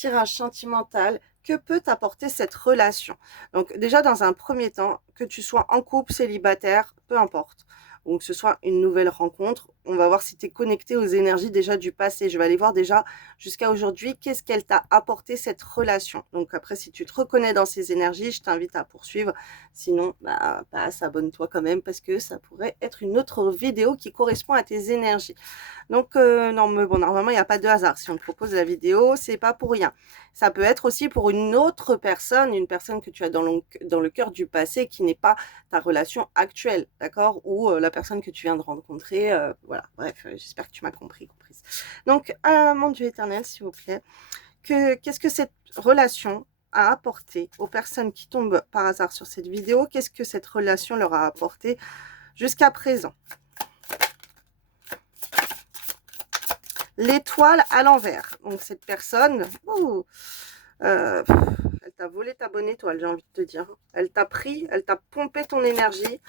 tirage sentimental. Que peut t'apporter cette relation? Donc déjà, dans un premier temps, que tu sois en couple, célibataire, peu importe. Donc que ce soit une nouvelle rencontre, on va voir si tu es connecté aux énergies déjà du passé. Je vais aller voir déjà jusqu'à aujourd'hui, qu'est-ce qu'elle t'a apporté cette relation. Donc après, si tu te reconnais dans ces énergies, je t'invite à poursuivre. Sinon, bah, passe, abonne-toi quand même parce que ça pourrait être une autre vidéo qui correspond à tes énergies. Donc, non, mais bon, normalement, il n'y a pas de hasard. Si on te propose la vidéo, c'est pas pour rien. Ça peut être aussi pour une autre personne, une personne que tu as dans le cœur du passé qui n'est pas ta relation actuelle, d'accord? Ou la personne que tu viens de rencontrer, voilà. Bref, j'espère que tu m'as comprise. Donc, mon Dieu éternel, s'il vous plaît, qu'est-ce que cette relation a apporté aux personnes qui tombent par hasard sur cette vidéo? Qu'est-ce que cette relation leur a apporté jusqu'à présent? L'étoile à l'envers. Donc cette personne, euh, elle t'a volé ta bonne étoile, j'ai envie de te dire. Elle t'a pris, elle t'a pompé ton énergie.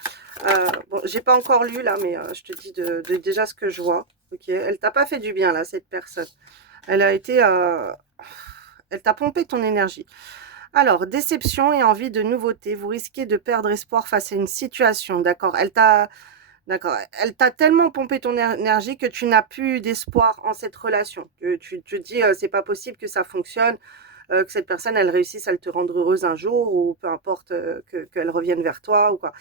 Bon, j'ai pas encore lu là, mais je te dis de déjà ce que je vois. Ok, elle t'a pas fait du bien là, cette personne. Elle a été, elle t'a pompé ton énergie. Alors, déception et envie de nouveauté. Vous risquez de perdre espoir face à une situation. D'accord. D'accord. Elle t'a tellement pompé ton énergie que tu n'as plus d'espoir en cette relation. Que tu te dis, c'est pas possible que ça fonctionne, que cette personne, elle réussisse à te rendre heureuse un jour, ou peu importe, qu'elle revienne vers toi ou quoi.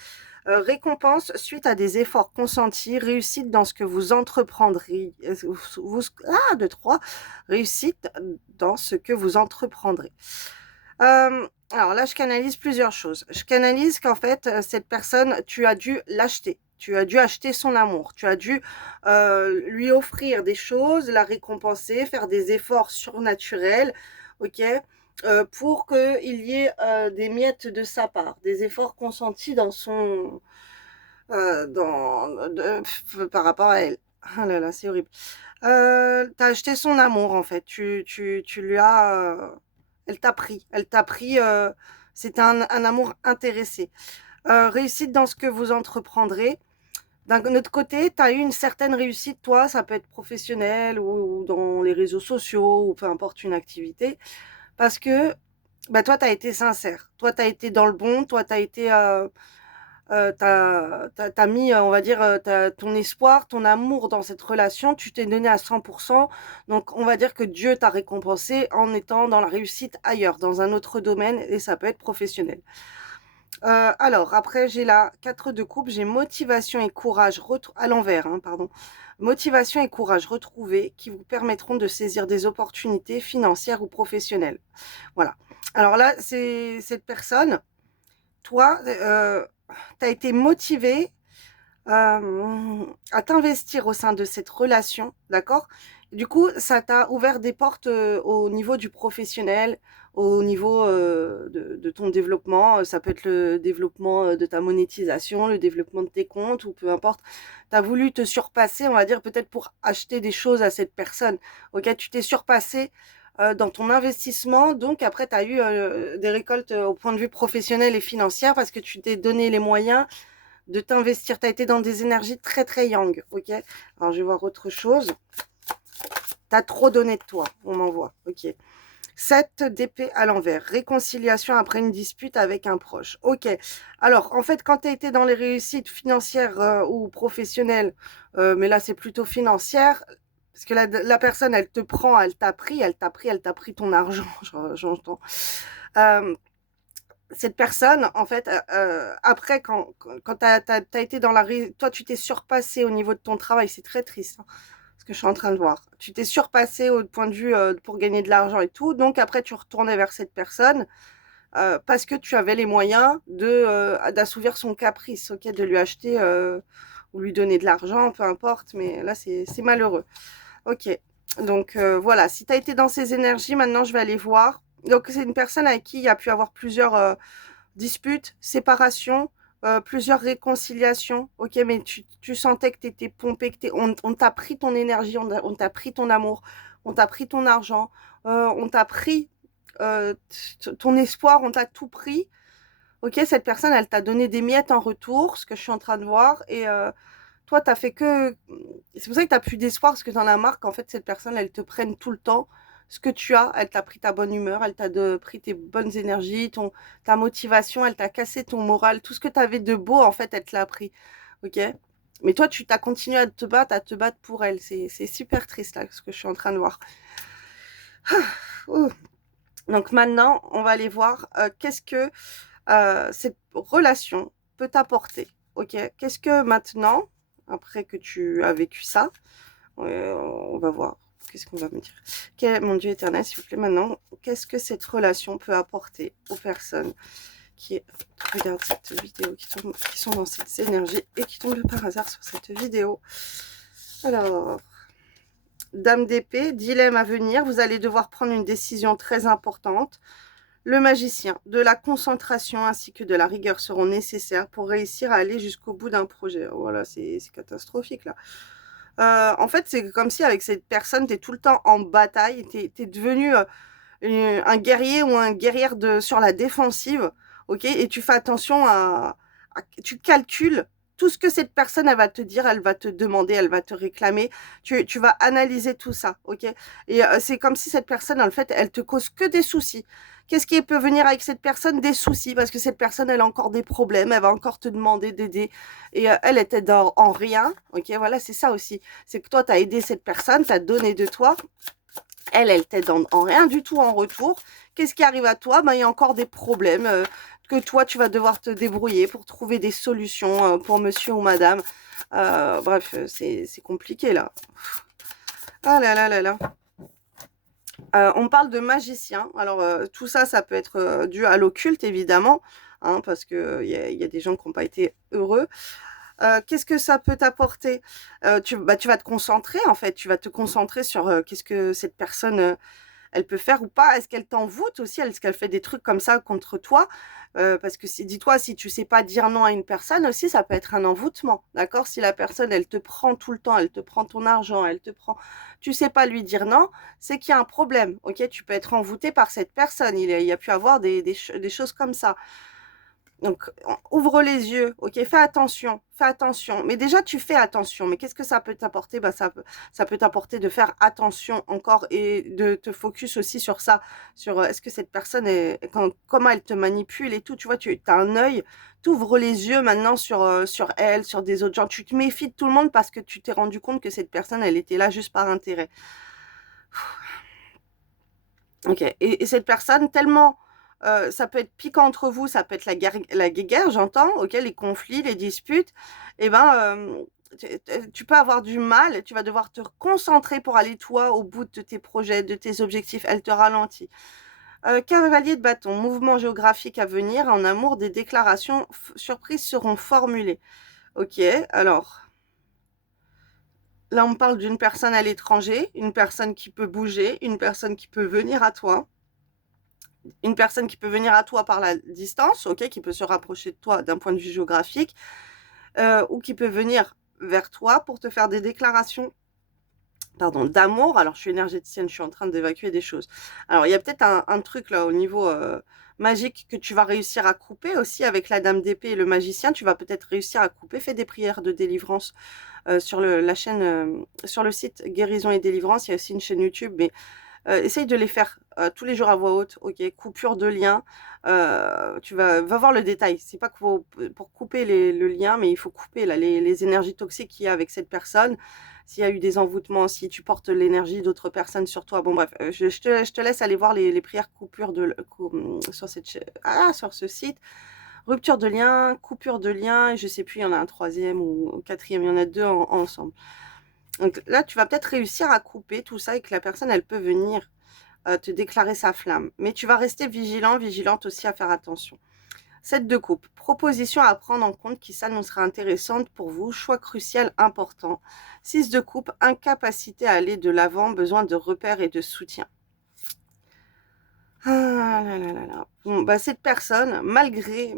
Récompense suite à des efforts consentis, réussite dans ce que vous entreprendrez. De trois, réussite dans ce que vous entreprendrez. Alors là, je canalise plusieurs choses. Je canalise qu'en fait, cette personne, tu as dû l'acheter. Tu as dû acheter son amour. Tu as dû lui offrir des choses, la récompenser, faire des efforts surnaturels, ok, pour qu'il y ait des miettes de sa part, des efforts consentis dans son, par rapport à elle. Ah là là, c'est horrible. T'as acheté son amour en fait. Tu lui as, elle t'a pris. C'était un amour intéressé. Réussite dans ce que vous entreprendrez. D'un autre côté, tu as eu une certaine réussite, toi, ça peut être professionnel ou dans les réseaux sociaux ou peu importe une activité, parce que bah, toi, tu as été sincère. Toi, tu as été dans le bon. Toi, tu as été, t'as mis, on va dire, ton espoir, ton amour dans cette relation, tu t'es donné à 100%. Donc, on va dire que Dieu t'a récompensé en étant dans la réussite ailleurs, dans un autre domaine, et ça peut être professionnel. Alors, après, j'ai la 4 de coupe, j'ai motivation et courage, à l'envers, hein, pardon. Motivation et courage retrouvés qui vous permettront de saisir des opportunités financières ou professionnelles. Voilà. Alors là, c'est cette personne, toi, tu as été motivé à t'investir au sein de cette relation, d'accord? Du coup, ça t'a ouvert des portes au niveau du professionnel, au niveau de ton développement. Ça peut être le développement de ta monétisation, le développement de tes comptes, ou peu importe. Tu as voulu te surpasser, on va dire, peut-être pour acheter des choses à cette personne. Ok, tu t'es surpassé dans ton investissement. Donc, après, tu as eu des récoltes au point de vue professionnel et financier parce que tu t'es donné les moyens de t'investir. Tu as été dans des énergies très, très yang. Ok. Alors, je vais voir autre chose. Tu as trop donné de toi. On m'envoie. Ok. 7 d'épée à l'envers. Réconciliation après une dispute avec un proche. Ok. Alors, en fait, quand tu as été dans les réussites financières ou professionnelles, mais là, c'est plutôt financière, parce que la personne, elle te prend, elle t'a pris ton argent, j'entends. Euh, cette personne, en fait, après, quand tu as été dans toi, tu t'es surpassé au niveau de ton travail, c'est très triste, hein, ce que je suis en train de voir. Tu t'es surpassé au point de vue pour gagner de l'argent et tout, donc après, tu retournais vers cette personne parce que tu avais les moyens d'assouvir son caprice, ok, de lui acheter ou lui donner de l'argent, peu importe, mais là, c'est malheureux. Ok, donc voilà, si tu as été dans ces énergies, maintenant, je vais aller voir. Donc, c'est une personne avec qui il y a pu avoir plusieurs disputes, séparations, plusieurs réconciliations. Ok, mais tu sentais que tu étais pompé, on t'a pris ton énergie, on t'a pris ton amour, on t'a pris ton argent, on t'a pris ton espoir, on t'a tout pris. Ok, cette personne, elle t'a donné des miettes en retour, ce que je suis en train de voir, et toi, t'as fait que. C'est pour ça que t'as plus d'espoir, parce que t'en as marre qu'en fait, cette personne, elle te prenne tout le temps. ce que tu as. Elle t'a pris ta bonne humeur, elle t'a pris tes bonnes énergies, ta motivation, elle t'a cassé ton moral. Tout ce que tu avais de beau, en fait, elle te l'a pris. Ok? Mais toi, tu t'as continué à te battre pour elle. C'est super triste, là, ce que je suis en train de voir. Ouh. Donc maintenant, on va aller voir qu'est-ce que cette relation peut t'apporter. Ok? Qu'est-ce que maintenant, après que tu as vécu ça, on va voir. Qu'est-ce qu'on va me dire? Mon Dieu éternel, s'il vous plaît, maintenant, qu'est-ce que cette relation peut apporter aux personnes qui regardent cette vidéo, qui sont dans cette énergie et qui tombent par hasard sur cette vidéo? Alors, Dame d'épée, dilemme à venir, vous allez devoir prendre une décision très importante. Le magicien, de la concentration ainsi que de la rigueur seront nécessaires pour réussir à aller jusqu'au bout d'un projet. Voilà, c'est catastrophique là. En fait, c'est comme si avec cette personne, tu es tout le temps en bataille, tu es devenu un guerrier ou un guerrière sur la défensive, ok? Et tu fais attention tu calcules tout ce que cette personne, elle va te dire, elle va te demander, elle va te réclamer. Tu vas analyser tout ça, ok? Et c'est comme si cette personne, en fait, elle te cause que des soucis. Qu'est-ce qui peut venir avec cette personne? Des soucis, parce que cette personne, elle a encore des problèmes, elle va encore te demander d'aider. Et elle était en rien, ok? Voilà, c'est ça aussi. C'est que toi, tu as aidé cette personne, tu as donné de toi. Elle t'aide en rien du tout en retour. Qu'est-ce qui arrive à toi? Ben, il y a encore des problèmes que toi, tu vas devoir te débrouiller pour trouver des solutions pour monsieur ou madame. Bref, c'est compliqué là. Ah là là là là. On parle de magicien. Alors, tout ça, ça peut être dû à l'occulte, évidemment, hein, parce qu'il y a des gens qui n'ont pas été heureux. Qu'est-ce que ça peut t'apporter? Tu vas te concentrer, en fait. Tu vas te concentrer sur qu'est-ce que cette personne elle peut faire ou pas. Est-ce qu'elle t'envoûte aussi? Est-ce qu'elle fait des trucs comme ça contre toi? Parce que dis-toi, si tu sais pas dire non à une personne aussi, ça peut être un envoûtement, d'accord? Si la personne, elle te prend tout le temps, elle te prend ton argent, tu sais pas lui dire non, c'est qu'il y a un problème, ok? Tu peux être envoûté par cette personne. Il y a pu avoir des choses comme ça. Donc, ouvre les yeux, ok, fais attention, fais attention. Mais déjà, tu fais attention. Mais qu'est-ce que ça peut t'apporter? Bah, ça peut t'apporter de faire attention encore et de te focus aussi sur ça, sur est-ce que cette personne, comment elle te manipule et tout. Tu vois, tu as un œil, tu ouvres les yeux maintenant sur elle, sur des autres gens. Tu te méfies de tout le monde parce que tu t'es rendu compte que cette personne, elle était là juste par intérêt. Ok. Et cette personne, tellement, ça peut être piquant entre vous, ça peut être la guéguerre, j'entends, ok, les conflits, les disputes. Et ben, tu peux avoir du mal, tu vas devoir te concentrer pour aller, toi, au bout de tes projets, de tes objectifs. Elle te ralentit. Cavalier de bâton, mouvement géographique à venir. En amour, des déclarations surprises seront formulées. Ok, alors, là, on parle d'une personne à l'étranger, une personne qui peut bouger, une personne qui peut venir à toi. Une personne qui peut venir à toi par la distance, ok, qui peut se rapprocher de toi d'un point de vue géographique, ou qui peut venir vers toi pour te faire des déclarations, pardon, d'amour. Alors, je suis énergéticienne, je suis en train d'évacuer des choses. Alors, il y a peut-être un truc là au niveau magique que tu vas réussir à couper aussi avec la dame d'épée et le magicien. Tu vas peut-être réussir à couper. Fais des prières de délivrance sur la chaîne, sur le site Guérison et Délivrance. Il y a aussi une chaîne YouTube, mais essaye de les faire tous les jours à voix haute, ok? Coupure de lien. Tu va voir le détail. C'est pas pour couper le lien, mais il faut couper là, les énergies toxiques qu'il y a avec cette personne. S'il y a eu des envoûtements, si tu portes l'énergie d'autres personnes sur toi. Bon, bref, je te laisse aller voir les prières sur ce site. Rupture de lien, coupure de lien, je sais plus, il y en a un troisième ou quatrième, il y en a deux ensemble. Donc là, tu vas peut-être réussir à couper tout ça et que la personne, elle peut venir te déclarer sa flamme. Mais tu vas rester vigilant, vigilante aussi à faire attention. 7 de coupe. Proposition à prendre en compte qui s'annoncera intéressante pour vous. Choix crucial important. 6 de coupe. Incapacité à aller de l'avant. Besoin de repères et de soutien. Ah là là là là. Bon, bah cette personne, malgré,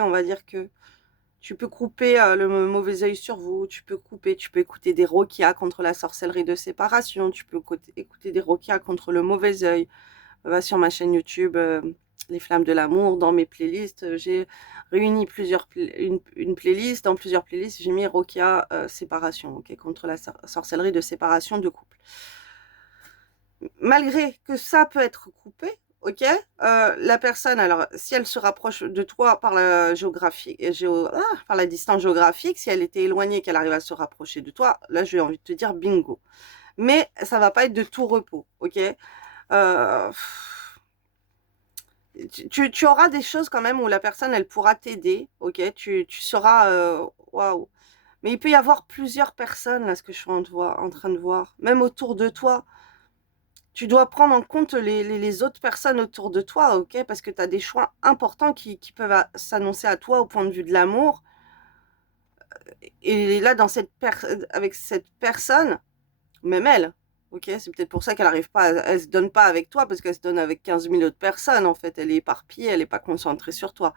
on va dire que tu peux couper le mauvais œil sur vous, tu peux écouter des roquias contre la sorcellerie de séparation, tu peux écouter des roquias contre le mauvais œil. Va sur ma chaîne YouTube, Les Flammes de l'amour, dans mes playlists, j'ai réuni une playlist, dans plusieurs playlists, j'ai mis roquia séparation, ok, contre la sorcellerie de séparation de couple. Malgré que ça peut être coupé, ok, la personne, alors, si elle se rapproche de toi par la géographie, par la distance géographique, si elle était éloignée, qu'elle arrive à se rapprocher de toi, là, j'ai envie de te dire bingo. Mais ça va pas être de tout repos, ok. Euh, tu auras des choses quand même où la personne, elle pourra t'aider, ok. Tu seras, waouh. Mais il peut y avoir plusieurs personnes, là, ce que je suis en train de voir, même autour de toi. Tu dois prendre en compte les autres personnes autour de toi, ok? Parce que tu as des choix importants qui peuvent s'annoncer à toi au point de vue de l'amour. Et là, avec cette personne, même elle, ok? C'est peut-être pour ça qu'elle arrive pas, elle se donne pas avec toi, parce qu'elle se donne avec 15 000 autres personnes, en fait. Elle est éparpillée, elle n'est pas concentrée sur toi.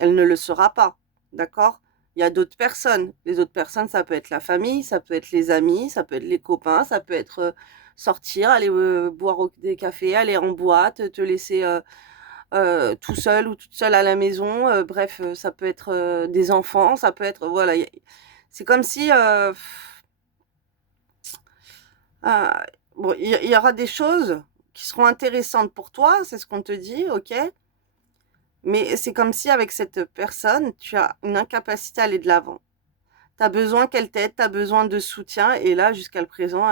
Elle ne le sera pas, d'accord? Il y a d'autres personnes. Les autres personnes, ça peut être la famille, ça peut être les amis, ça peut être les copains, ça peut être sortir, aller boire des cafés, aller en boîte, te laisser tout seul ou toute seule à la maison. Bref, ça peut être des enfants, ça peut être... Voilà, c'est comme si... euh, bon, il y aura des choses qui seront intéressantes pour toi, c'est ce qu'on te dit, ok? Mais c'est comme si avec cette personne, tu as une incapacité à aller de l'avant. Tu as besoin qu'elle t'aide, tu as besoin de soutien, et là, jusqu'à le présent,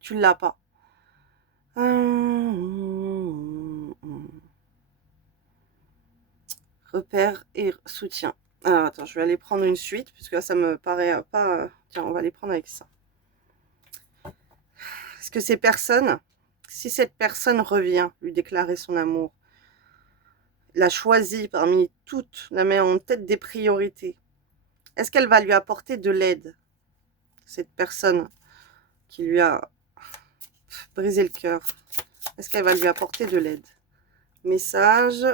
tu ne l'as pas. Repère et soutien. Alors, attends, je vais aller prendre une suite, puisque là, ça me paraît pas... Tiens, on va aller prendre avec ça. Est-ce que ces personnes, si cette personne revient lui déclarer son amour, la choisit parmi toutes, la met en tête des priorités, est-ce qu'elle va lui apporter de l'aide, cette personne qui lui a brisé le cœur? Est-ce qu'elle va lui apporter de l'aide? Message,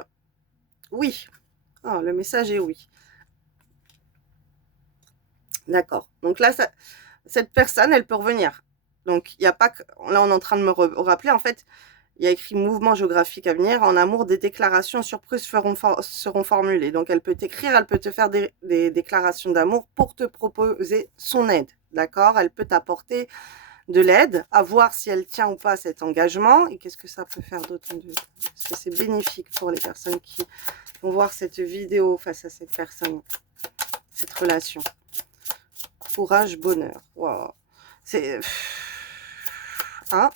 oui. Oh, le message est oui. D'accord. Donc là, cette personne, elle peut revenir. Donc, il n'y a pas que... Là, on est en train de me rappeler, en fait, il y a écrit mouvement géographique à venir. En amour, des déclarations surprises seront formulées. Donc, elle peut t'écrire, elle peut te faire des déclarations d'amour pour te proposer son aide. D'accord? Elle peut t'apporter de l'aide, à voir si elle tient ou pas cet engagement. Et qu'est-ce que ça peut faire d'autre? Est-ce que c'est bénéfique pour les personnes qui vont voir cette vidéo face à cette personne, cette relation? Courage, bonheur. Wow. C'est... Hein?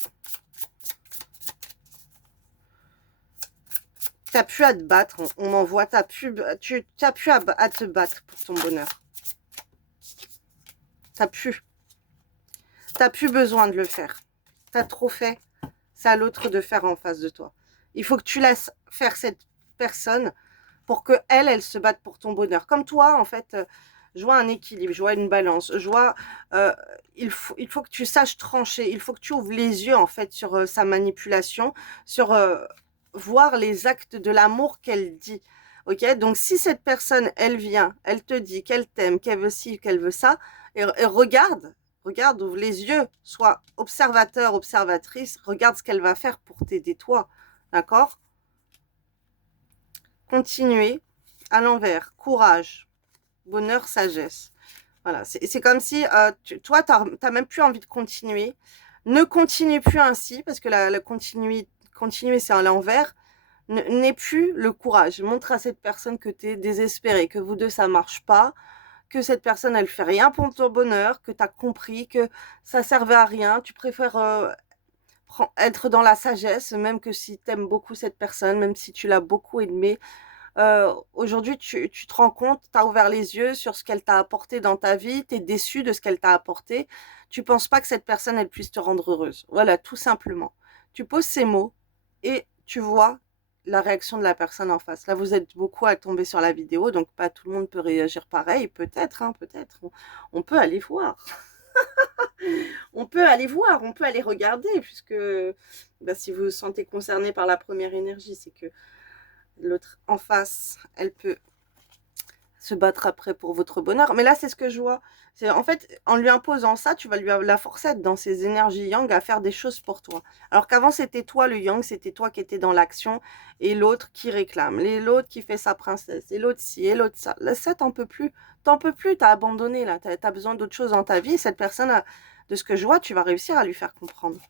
T'as plus à te battre, on m'envoie, t'as plus à te battre pour ton bonheur. T'as plus besoin de le faire. T'as trop fait, c'est à l'autre de faire en face de toi. Il faut que tu laisses faire cette personne pour que elle se batte pour ton bonheur. Comme toi, en fait, je vois un équilibre, je vois une balance, je vois... il faut que tu saches trancher, il faut que tu ouvres les yeux, en fait, sur sa manipulation, sur voir les actes de l'amour qu'elle dit. Ok? Donc, si cette personne, elle vient, elle te dit qu'elle t'aime, qu'elle veut ci, qu'elle veut ça, et regarde, ouvre les yeux, sois observateur, observatrice, regarde ce qu'elle va faire pour t'aider toi, d'accord? Continuer à l'envers, courage, bonheur, sagesse. Voilà, c'est comme si toi, tu n'as même plus envie de continuer. Ne continue plus ainsi, parce que continuer, c'est à l'envers. N'aie plus le courage. Montre à cette personne que tu es désespéré, que vous deux, ça marche pas, que cette personne, elle fait rien pour ton bonheur, que tu as compris que ça servait à rien. Tu préfères être dans la sagesse, même que si tu aimes beaucoup cette personne, même si tu l'as beaucoup aimée. Aujourd'hui, tu te rends compte, tu as ouvert les yeux sur ce qu'elle t'a apporté dans ta vie, tu es déçu de ce qu'elle t'a apporté. Tu penses pas que cette personne, elle puisse te rendre heureuse. Voilà, tout simplement. Tu poses ces mots et tu vois la réaction de la personne en face. Là, vous êtes beaucoup à tomber sur la vidéo, donc pas tout le monde peut réagir pareil. Peut-être, hein, peut-être. On peut aller voir. On peut aller voir, on peut aller regarder, puisque bah, si vous vous sentez concerné par la première énergie, c'est que l'autre en face, elle peut se battre après pour votre bonheur. Mais là, c'est ce que je vois. C'est en fait, en lui imposant ça, tu vas lui la forcer dans ses énergies yang à faire des choses pour toi. Alors qu'avant, c'était toi le yang, c'était toi qui étais dans l'action et l'autre qui réclame, et l'autre qui fait sa princesse, et l'autre ci, et l'autre ça. Là, ça, t'en peux plus. T'en peux plus, t'as abandonné là. T'as as besoin d'autre chose dans ta vie. Et cette personne, de ce que je vois, tu vas réussir à lui faire comprendre.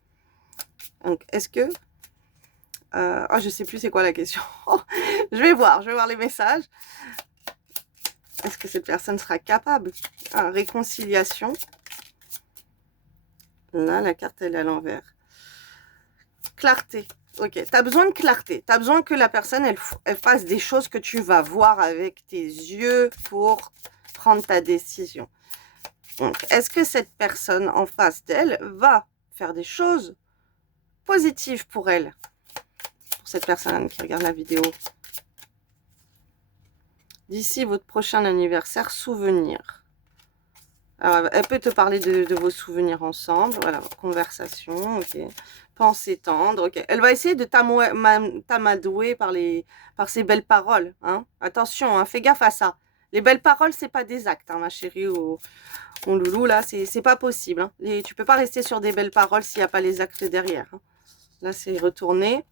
Donc, est-ce que... oh, je sais plus c'est quoi la question. Je vais voir les messages. Est-ce que cette personne sera capable? Réconciliation. Là, la carte, elle est à l'envers. Clarté. Ok, tu as besoin de clarté. Tu as besoin que la personne, elle fasse des choses que tu vas voir avec tes yeux pour prendre ta décision. Donc, est-ce que cette personne en face d'elle va faire des choses positives pour elle? Pour cette personne qui regarde la vidéo. D'ici votre prochain anniversaire, souvenir. Alors, elle peut te parler de vos souvenirs ensemble. Voilà, conversation, ok. Pensée tendre, ok. Elle va essayer de t'amadouer par ses belles paroles. Hein. Attention, hein, fais gaffe à ça. Les belles paroles, c'est pas des actes, hein, ma chérie ou mon loulou, là, c'est pas possible. Hein. Tu peux pas rester sur des belles paroles s'il n'y a pas les actes derrière. Hein. Là, c'est retourner.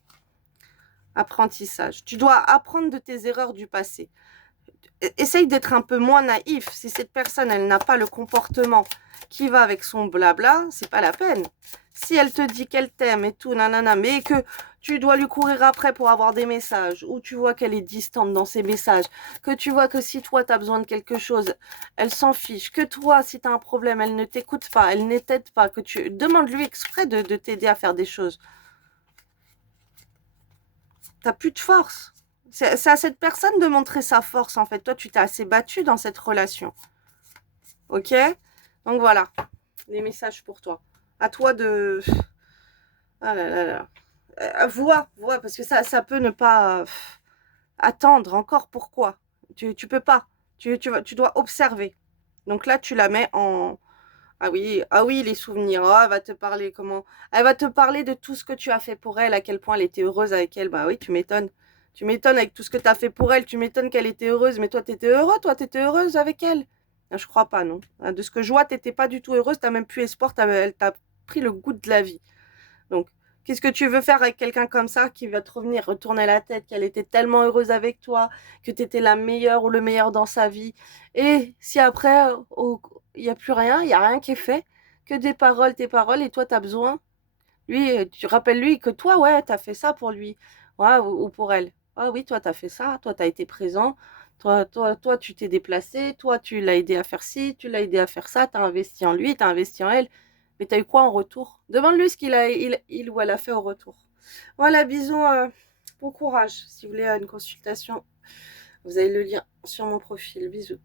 Apprentissage. Tu dois apprendre de tes erreurs du passé. Essaye d'être un peu moins naïf. Si cette personne, elle n'a pas le comportement qui va avec son blabla, c'est pas la peine. Si elle te dit qu'elle t'aime et tout, nanana, mais que tu dois lui courir après pour avoir des messages, ou tu vois qu'elle est distante dans ses messages, que tu vois que si toi, tu as besoin de quelque chose, elle s'en fiche, que toi, si tu as un problème, elle ne t'écoute pas, elle ne t'aide pas, que tu demandes-lui exprès de t'aider à faire des choses. T'as plus de force. C'est à cette personne de montrer sa force, en fait. Toi, tu t'es assez battu dans cette relation. Ok? Donc voilà, les messages pour toi. À toi de... Ah là là là. Vois, parce que ça peut ne pas attendre encore. Pourquoi? Tu peux pas. Tu dois observer. Donc là, tu la mets en... ah oui, les souvenirs. Oh, elle va te parler comment... Elle va te parler de tout ce que tu as fait pour elle, à quel point elle était heureuse avec elle. Bah oui, tu m'étonnes. Tu m'étonnes avec tout ce que tu as fait pour elle. Tu m'étonnes qu'elle était heureuse. Mais toi, t'étais heureux, toi, t'étais heureuse avec elle. Je crois pas, non. De ce que je vois, t'étais pas du tout heureuse. T'as même plus espoir. Elle t'a pris le goût de la vie. Donc, qu'est-ce que tu veux faire avec quelqu'un comme ça qui va te revenir retourner la tête, qu'elle était tellement heureuse avec toi, que tu étais la meilleure ou le meilleur dans sa vie. Et si après, il n'y a plus rien, il n'y a rien qui est fait, que tes paroles, et toi, tu as besoin. Lui, tu rappelles-lui que toi, ouais, tu as fait ça pour lui, ouais, ou pour elle. Ah oui, toi, tu as fait ça, toi, tu as été présent, toi, tu t'es déplacé, toi, tu l'as aidé à faire ci, tu l'as aidé à faire ça, tu as investi en lui, tu as investi en elle. Mais t'as eu quoi en retour? Demande-lui ce il ou elle a fait au retour. Voilà, bisous, bon courage. Si vous voulez une consultation, vous avez le lien sur mon profil. Bisous.